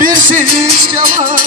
Bir şiş yalan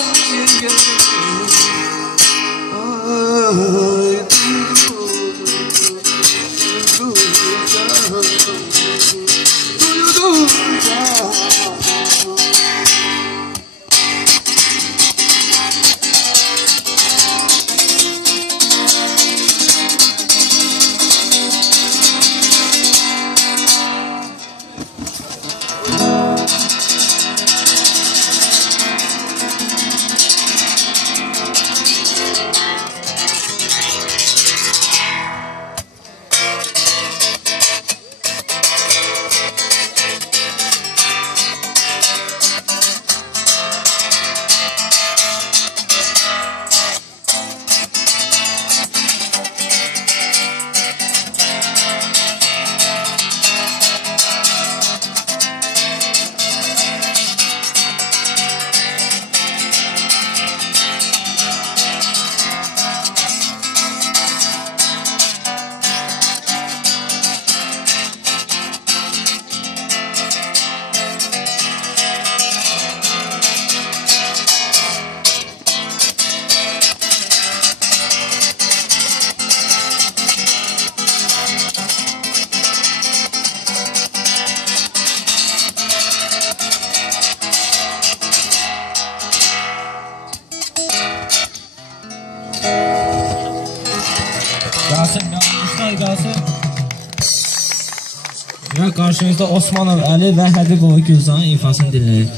Ve karşınızda Osmanov Ali ve Habibova Gülzan'ın ifasını dinledik.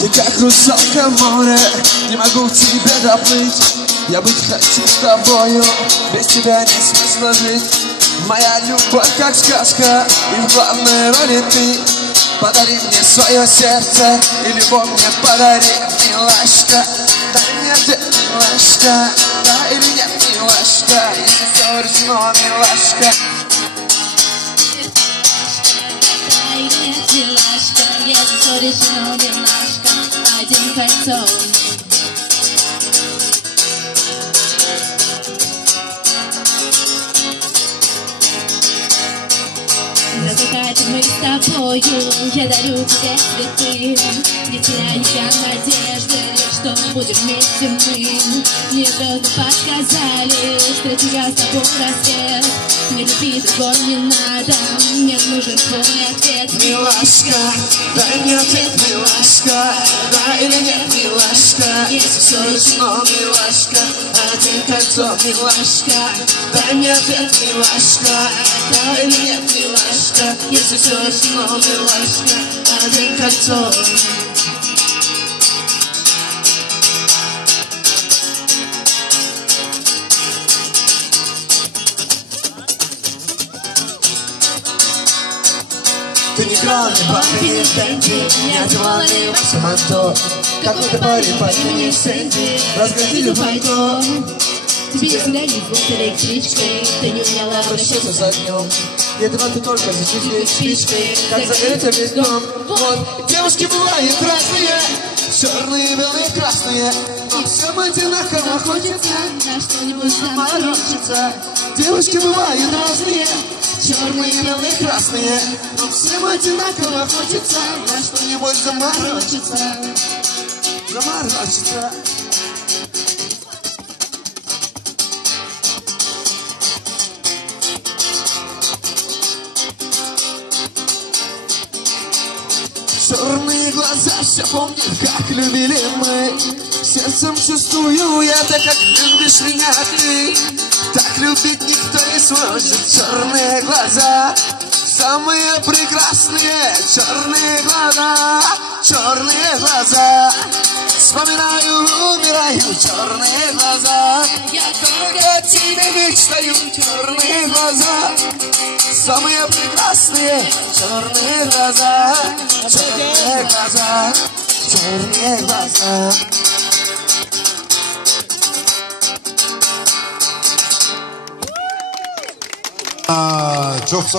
Ты как русалка в море, не могу тебе доплыть. Я быть хочу с тобою, без тебя не смысла жить. Моя любовь как сказка, и в главной роли ты. Подари мне свое сердце, и любовь мне подари, милашка. Дай мне ответ, милашка, да или нет, милашка. Если все решено, милашка. Да или нет, милашка, если все решено, милашка. Один кольцо. На закате мы с тобою, я дарю тебе цветы. Не теряю я надежды, что будем вместе мы. Мне звезды подсказали, встречу я с тобой рассвет. Не люби другой не надо, мне нужен твой ответ. Милашка, дай мне ответ, милашка. Да или нет, милашка. Если все решено, милашка. Один кольцо, милашка. Дай мне ответ, милашка. Да или нет, милашка. Если все решено, милашка. Один кольцо. Ты не кран, не пахнет, не стенди, не одевала ни ваше манто. Какой-то парень по имени Сэнди разградили пальто. Тебе всегда не вот электричкой, ты не умела обращаться за днем. Едва ты только зажигли спичкой, как загорится весь дом. Вот, девушки бывают разные, черные, белые, красные, но всем одинаково хочется на что-нибудь заморочиться. Девушки бывают разные, черные, белые, красные, но всем одинаково хочется на что-нибудь заморочиться. Заморочиться. Черные глаза все помнят, как любили мы. Сердцем чувствую я так, как любишь меня ты. Так любить никто не сможет. Черные глаза, самые прекрасные. прекрасные черные глаза. Вспоминаю, умираю, черные глаза. Я только тебе мечтаю, черные глаза. Самые прекрасные черные глаза. Черные глаза, черные глаза. Çok